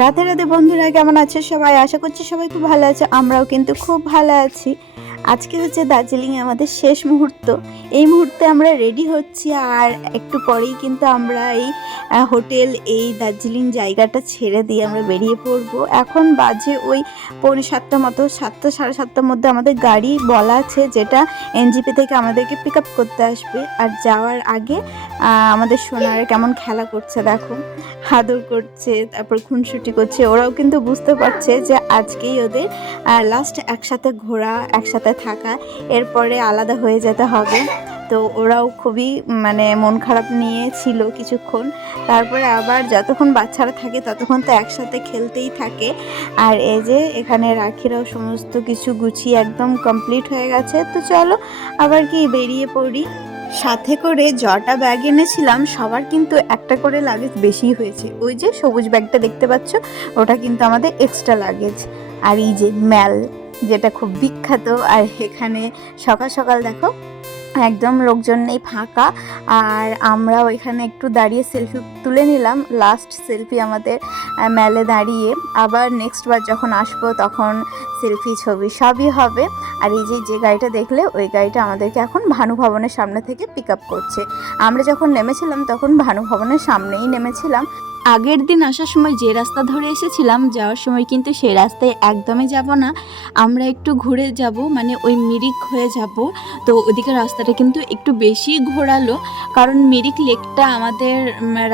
রাধে রাধে বন্ধুরা, কেমন আছে সবাই? আশা করছি সবাই খুব ভালো আছে, আমরাও কিন্তু খুব ভালো আছি। আজকে হচ্ছে দার্জিলিংয়ে আমাদের শেষ মুহূর্ত। এই মুহূর্তে আমরা রেডি হচ্ছি আর একটু পরেই কিন্তু আমরা এই হোটেল এই দার্জিলিং জায়গাটা ছেড়ে দিয়ে আমরা বেরিয়ে পড়ব। এখন বাজে ওই পৌনে সাতটা মতো, সাতটা, সাড়ে সাতটার মধ্যে আমাদের গাড়ি বলা আছে, যেটা এনজিপি থেকে আমাদেরকে পিক আপ করতে আসবে। আর যাওয়ার আগে আমাদের সোনার কেমন খেলা করছে দেখো। আদর করছে, তারপর খুনসুটি করছে। ওরাও কিন্তু বুঝতে পারছে যে আজকেই ওদের লাস্ট একসাথে ঘোরা, একসাথে থাকা, এরপরে আলাদা হয়ে যেতে হবে। তো ওরাও খুবই মানে মন খারাপ নিয়ে ছিল কিছুক্ষণ। তারপরে আবার যতক্ষণ বাচ্চারা থাকে, ততক্ষণ তো একসাথে খেলতেই থাকে। আর এই যে, এখানে রাখিরাও সমস্ত কিছু গুছিয়ে একদম কমপ্লিট হয়ে গেছে। তো চলো, আবার কি বেরিয়ে পড়ি? সাথে করে জটা ব্যাগ এনেছিলাম, সবার কিন্তু একটা করে লাগেজ বেশি হয়েছে। ওই যে সবুজ ব্যাগটা দেখতে পাচ্ছ, ওটা কিন্তু আমাদের এক্সট্রা লাগেজ আর এই যে ম্যাল, যেটা খুব বিখ্যাত, আর এখানে সকাল সকাল দেখো একদম লোকজন নেই ফাঁকা। আর আমরা ওইখানে একটু দাঁড়িয়ে সেলফি তুলে নিলাম। লাস্ট সেলফি আমাদের মেলে দাঁড়িয়ে। আবার নেক্সট বার যখন আসব তখন সেলফি ছবি সবই হবে। আর এই যে যে গাড়িটা দেখলে, ওই গাড়িটা আমাদেরকে এখন ভানু ভবনের সামনে থেকে পিক আপ করছে। আমরা যখন নেমেছিলাম তখন ভানু ভবনের সামনেই নেমেছিলাম। আগের দিন আসার সময় যে রাস্তা ধরে এসেছিলাম, যাওয়ার সময় কিন্তু সেই রাস্তায় একদমই যাব না। আমরা একটু ঘুরে যাব মানে ওই মিরিক হয়ে যাব। তো ওদিকে রাস্তাটা কিন্তু একটু বেশি ঘোরালো, কারণ মিরিক লেকটা আমাদের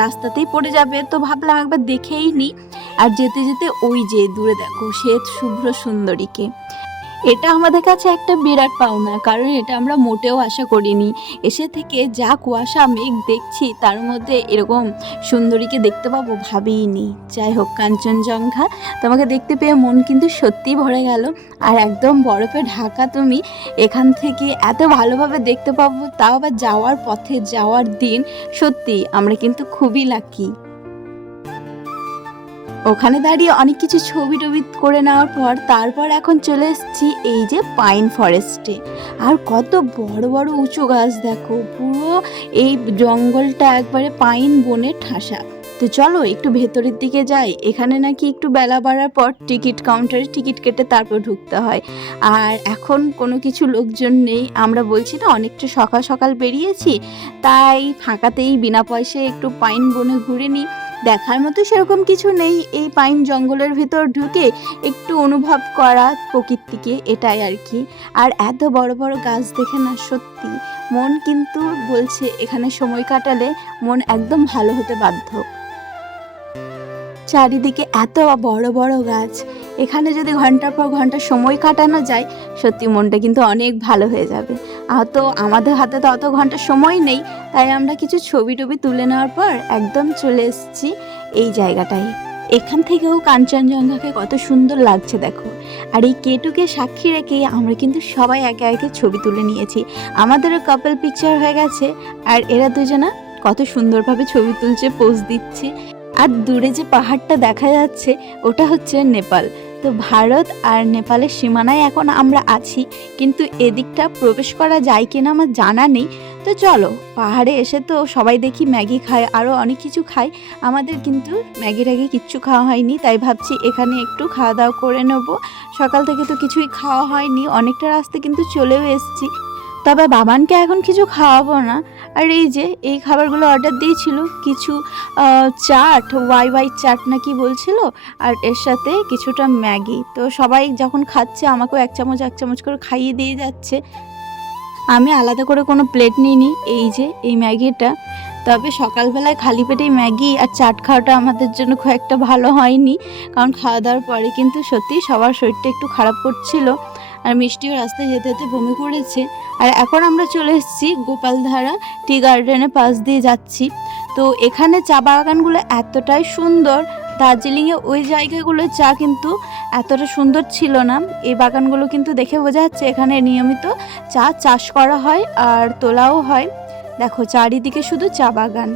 রাস্তাতেই পড়ে যাবে। তো ভাবলাম একবার দেখেই নিই আর যেতে যেতে ওই যে, দূরে দেখো, শ্বেত শুভ্র সুন্দরীকে। এটা আমাদের কাছে একটা বিরাট পাওনা, কারণ এটা আমরা মোটেও আশা করিনি। এসে থেকে যা কুয়াশা মেঘ দেখছি, তার মধ্যে এরকম সুন্দরীকে দেখতে পাবো ভাবিনি যাই হোক, কাঞ্চনজঙ্ঘা, তোমাকে দেখতে পেয়ে মন কিন্তু সত্যিই ভরে গেল। আর একদম বরফে ঢাকা তুমি, এখান থেকে এত ভালোভাবে দেখতে পাবো, তাও আবার যাওয়ার পথে, যাওয়ার দিন। সত্যি আমরা কিন্তু খুবই লাকি ওখানে দাঁড়িয়ে অনেক কিছু ছবি টবি করে নেওয়ার পর তারপর এখন চলে এসেছি এই যে পাইন ফরেস্টে। আর কত বড় বড় উঁচু গাছ দেখো, পুরো এই জঙ্গলটা একবারে পাইন বনে ঠাসা। তো চলো একটু ভেতরের দিকে যাই, এখানে নাকি একটু বেলা বাড়ার পর টিকিট কাউন্টারে টিকিট কেটে তারপর ঢুকতে হয়। আর এখন কোনো কিছু লোকজন নেই, আমরা বলছি না, অনেকটা সকাল সকাল বেরিয়েছি, তাই ফাঁকাতেই বিনা পয়সায় একটু পাইন বনে ঘুরে নিই। দেখার মতো সেরকম কিছু নেই। এই পাইন জঙ্গলের ভিতর ঢুকে একটু অনুভব করা প্রকৃতিকে, এটাই আর কি। আর এত বড় বড় গাছ দেখে না সত্যি। মন কিন্তু বলছে এখানে সময় কাটালে মন একদম ভালো হতে বাধ্য। চারিদিকে এত বড় বড় গাছ। এখানে যদি ঘণ্টার পর ঘণ্টা সময় কাটানো যায়, সত্যি মনটা কিন্তু অনেক ভালো হয়ে যাবে। তো আমাদের হাতে তো অত ঘণ্টা সময় নেই, তাই আমরা কিছু ছবি টবি তুলে নেওয়ার পর একদম চলে এসেছি এই জায়গাটায়। এখান থেকেও কাঞ্চনজঙ্ঘাকে কত সুন্দর লাগছে দেখো। আর এই কেটুকে সাক্ষী রেখে আমরা কিন্তু সবাই একে একে ছবি তুলে নিয়েছি। আমাদেরও কাপল পিকচার হয়ে গেছে, আর এরা দুজনা কত সুন্দরভাবে ছবি তুলছে পোজ দিচ্ছে। আর দূরে যে পাহাড়টা দেখা যাচ্ছে, ওটা হচ্ছে নেপাল। তো ভারত আর নেপালের সীমানায় এখন আমরা আছি, কিন্তু এদিকটা প্রবেশ করা যায় কিনা আমার জানা নেই। তো চলো, পাহাড়ে এসে তো সবাই দেখি ম্যাগি খায় আরও অনেক কিছু খায়। আমাদের কিন্তু ম্যাগি ট্যাগি কিচ্ছু খাওয়া হয়নি, তাই ভাবছি এখানে একটু খাওয়া দাওয়া করে নেব। সকাল থেকে তো কিছুই খাওয়া হয়নি, অনেকটা রাস্তা কিন্তু চলেও এসেছি। তবে বাবানকে এখন কিছু খাওয়াবো না। আর এই যে, এই খাবারগুলো অর্ডার দিয়েছিল, কিছু চাট ওয়াই ওয়াই চাট না কি বলছিল? আর এর সাথে কিছুটা ম্যাগি। তো সবাই যখন খাচ্ছে, আমাকেও এক চামচ এক চামচ করে খাইয়ে দিয়ে যাচ্ছে। আমি আলাদা করে কোনো প্লেট নিইনি, এই যে, এই ম্যাগিটা। তবে সকালবেলায় খালি পেটেই ম্যাগি আর চাট খাওয়াটা আমাদের জন্য খুব একটা ভালো হয়নি। কারণ খাওয়া দাওয়ার পরে কিন্তু সত্যি সবার শরীরটা একটু খারাপ করছিল। আর মিষ্টিও রাস্তায় যেতে যেতে বমি করেছে। আর এখন আমরা চলে এসেছি গোপালধারা টি গার্ডেনের পাশ দিয়ে যাচ্ছি। তো এখানে চা বাগানগুলো এতটাই সুন্দর, দার্জিলিংয়ে ওই জায়গাগুলোর চা কিন্তু এতটা সুন্দর ছিল না। এই বাগানগুলো কিন্তু দেখে বোঝা যাচ্ছে এখানে নিয়মিত চা চাষ করা হয় আর তোলাও হয়। দেখো, চারিদিকে শুধু চা বাগান।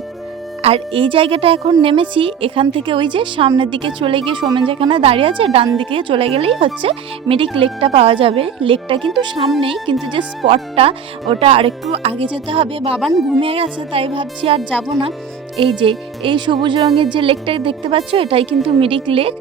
আর এই জায়গাটা এখন নেমেছি, এখান থেকে ওই যে সামনের দিকে চলে গিয়ে সোমেন যেখানে দাঁড়িয়ে আছে, ডান দিকে চলে গেলেই হচ্ছে মেডিক লেকটা পাওয়া যাবে। লেকটা কিন্তু সামনেই, কিন্তু যে স্পটটা ওটা আরেকটু আগে যেতে হবে। বাবান ঘুমিয়ে গেছে, তাই ভাবছি আর যাব না। এই যে, এই সবুজ রঙের যে লেকটা দেখতে পাচ্ছ, এটাই কিন্তু মিরিক লেক।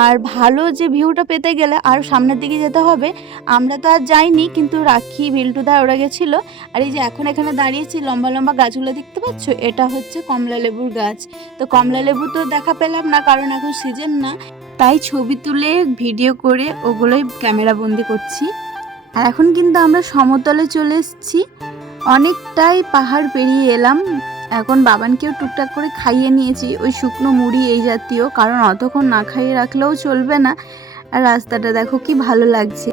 আর ভালো যে ভিউটা পেতে গেলে আরও সামনের দিকে যেতে হবে, আমরা তো আর যাইনি, কিন্তু রাখি বিল্টুদা ওরা গেছিল। আর এই যে এখন এখানে দাঁড়িয়েছি, লম্বা লম্বা গাছগুলো দেখতে পাচ্ছ? এটা হচ্ছে কমলা লেবুর গাছ। তো কমলা লেবু তো দেখা পেলাম না, কারণ এখন সিজন না। তাই ছবি তুলে ভিডিও করে ওগুলোই ক্যামেরা বন্দি করছি। আর এখন কিন্তু আমরা সমতলে চলে এসেছি। অনেকটাই পাহাড় পেরিয়ে এলাম। এখন বাবানকেও টুকটাক করে খাইয়ে নিয়েছি। ওই শুকনো মুড়ি এই জাতীয়, কারণ অতক্ষণ না খাইয়ে রাখলেও চলবে না। আর রাস্তাটা দেখো কি ভালো লাগছে।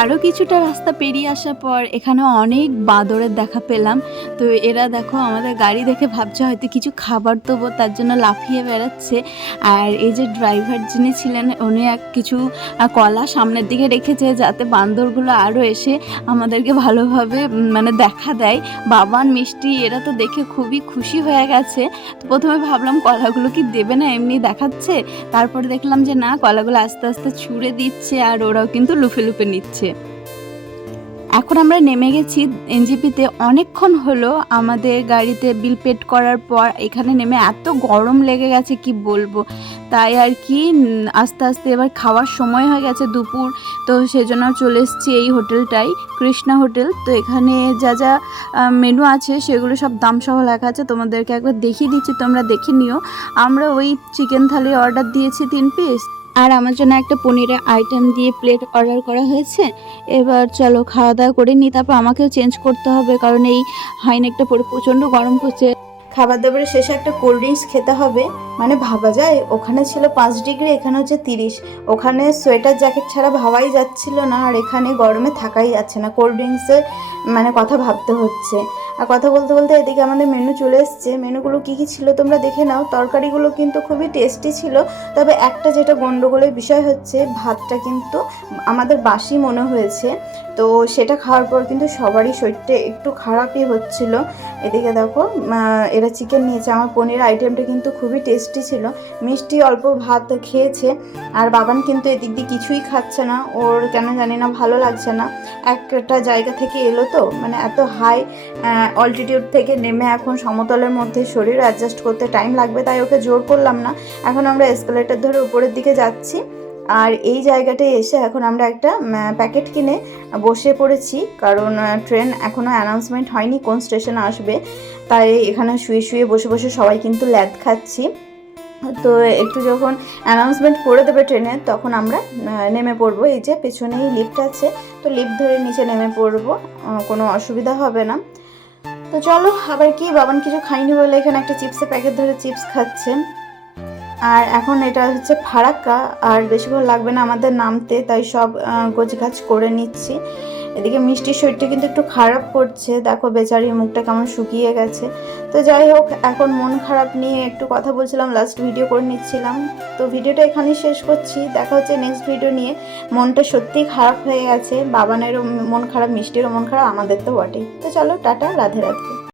আরও কিছুটা রাস্তা পেরিয়ে আসার পর এখানে অনেক বাঁদরের দেখা পেলাম। তো এরা দেখো আমাদের গাড়ি দেখে ভাবছে হয়তো কিছু খাবার দেবো, তার জন্য লাফিয়ে বেড়াচ্ছে। আর এই যে ড্রাইভার যিনি ছিলেন, উনি এক কিছু কলা সামনের দিকে রেখেছে যাতে বান্দরগুলো আরও এসে আমাদেরকে ভালোভাবে মানে দেখা দেয়। বাবান, মিষ্টি, এরা তো দেখে খুবই খুশি হয়ে গেছে। তো প্রথমে ভাবলাম কলাগুলো কি দেবে না, এমনি দেখাচ্ছে। তারপরে দেখলাম যে না, কলাগুলো আস্তে আস্তে ছুঁড়ে দিচ্ছে আর ওরাও কিন্তু লুফে লুফে নিচ্ছে। এখন আমরা নেমে গেছি এনজিপিতে। অনেকক্ষণ হলো আমাদের গাড়িতে বিল পেড করার পর এখানে নেমে এত গরম লেগে গেছে, কি বলব? তাই আর কি, আস্তে আস্তে এবার খাওয়ার সময় হয়ে গেছে দুপুর। তো সেজন্য চলে এসেছি এই হোটেলটাই, কৃষ্ণা হোটেল। তো এখানে যা যা মেনু আছে সেগুলো সব দাম সহ লেখা আছে। তোমাদেরকে একবার দেখিয়ে দিচ্ছি, তোমরা দেখে নিও। আমরা ওই চিকেন থালি অর্ডার দিয়েছি তিন পিস আর আমার জন্য একটা পনিরের আইটেম দিয়ে প্লেট অর্ডার করা হয়েছে। এবার চলো খাওয়া দাওয়া করে নিই, তারপর আমাকেও চেঞ্জ করতে হবে, কারণ এই হাইনেকটা পরে প্রচণ্ড গরম করছে। খাবার দাবারের শেষে একটা কোল্ড ড্রিঙ্কস খেতে হবে মানে ভাবা যায়? ওখানে ছিল পাঁচ ডিগ্রি, এখানে হচ্ছে তিরিশ। ওখানে সোয়েটার জ্যাকেট ছাড়া ভাবাই যাচ্ছিল না, আর এখানে গরমে থাকাই যাচ্ছে না। কোল্ড ড্রিঙ্কসের মানে কথা ভাবতে হচ্ছে। আর কথা বলতে বলতে এদিকে আমাদের মেনু চলে এসছে। মেনুগুলো কী কী ছিল তোমরা দেখে নাও। তরকারিগুলো কিন্তু খুবই টেস্টি ছিল। তবে একটা যেটা গন্ডগোলের বিষয় হচ্ছে, ভাতটা কিন্তু আমাদের বাসি মনে হয়েছে। তো সেটা খাওয়ার পর কিন্তু সবারই শরীরটা একটু খারাপই হচ্ছিল। এদিকে দেখো এরা চিকেন নিয়েছে। আমার পনির আইটেমটা কিন্তু খুবই টেস্টি ছিল। মিষ্টি অল্প ভাত খেয়েছে। আর বাবান কিন্তু এদিক দিয়ে কিছুই খাচ্ছে না। ওর কেন জানি না ভালো লাগছে না। একটা জায়গা থেকে এলো তো মানে এত হাই অল্টিটিউড থেকে নেমে এখন সমতলের মধ্যে শরীর অ্যাডজাস্ট করতে টাইম লাগবে, তাই ওকে জোর করলাম না। এখন আমরা এসকালেটার ধরে উপরের দিকে যাচ্ছি। আর এই জায়গাটায় এসে এখন আমরা একটা প্যাকেট কিনে বসে পড়েছি। কারণ ট্রেন এখনও অ্যানাউন্সমেন্ট হয়নি কোন স্টেশন আসবে। তাই এখানে শুয়ে শুয়ে বসে বসে সবাই কিন্তু ল্যাদ খাচ্ছি। তো একটু যখন অ্যানাউন্সমেন্ট করে দেবে ট্রেনে তখন আমরা নেমে পড়ব। এই যে পেছনেই লিফট আছে, তো লিফট ধরে নিচে নেমে পড়ব। কোনো অসুবিধা হবে না। তো চলো, আবার কি? বাবান কিছু খাইনি বলে এখানে একটা চিপসের প্যাকেট ধরে চিপস খাচ্ছেন। আর এখন এটা হচ্ছে ফারাক্কা, আর বেশিক্ষণ লাগবে না আমাদের নামতে, তাই সব গোছগাছ করে নিচ্ছি। এদিকে মিষ্টির শরীরটা কিন্তু একটু খারাপ করছে। দেখো বেচারির মুখটা কেমন শুকিয়ে গেছে। তো যাই হোক, এখন মন খারাপ নিয়ে একটু কথা বলছিলাম লাস্ট ভিডিও করে নিচ্ছিলাম। তো ভিডিওটা এখানেই শেষ করছি। দেখা হচ্ছে নেক্সট ভিডিও নিয়ে। মনটা সত্যিই খারাপ হয়ে গেছে। বাবানেরও মন খারাপ, মিষ্টিরও মন খারাপ, আমাদের তো বটেই। তো চলো, টাটা, রাধে রাধে।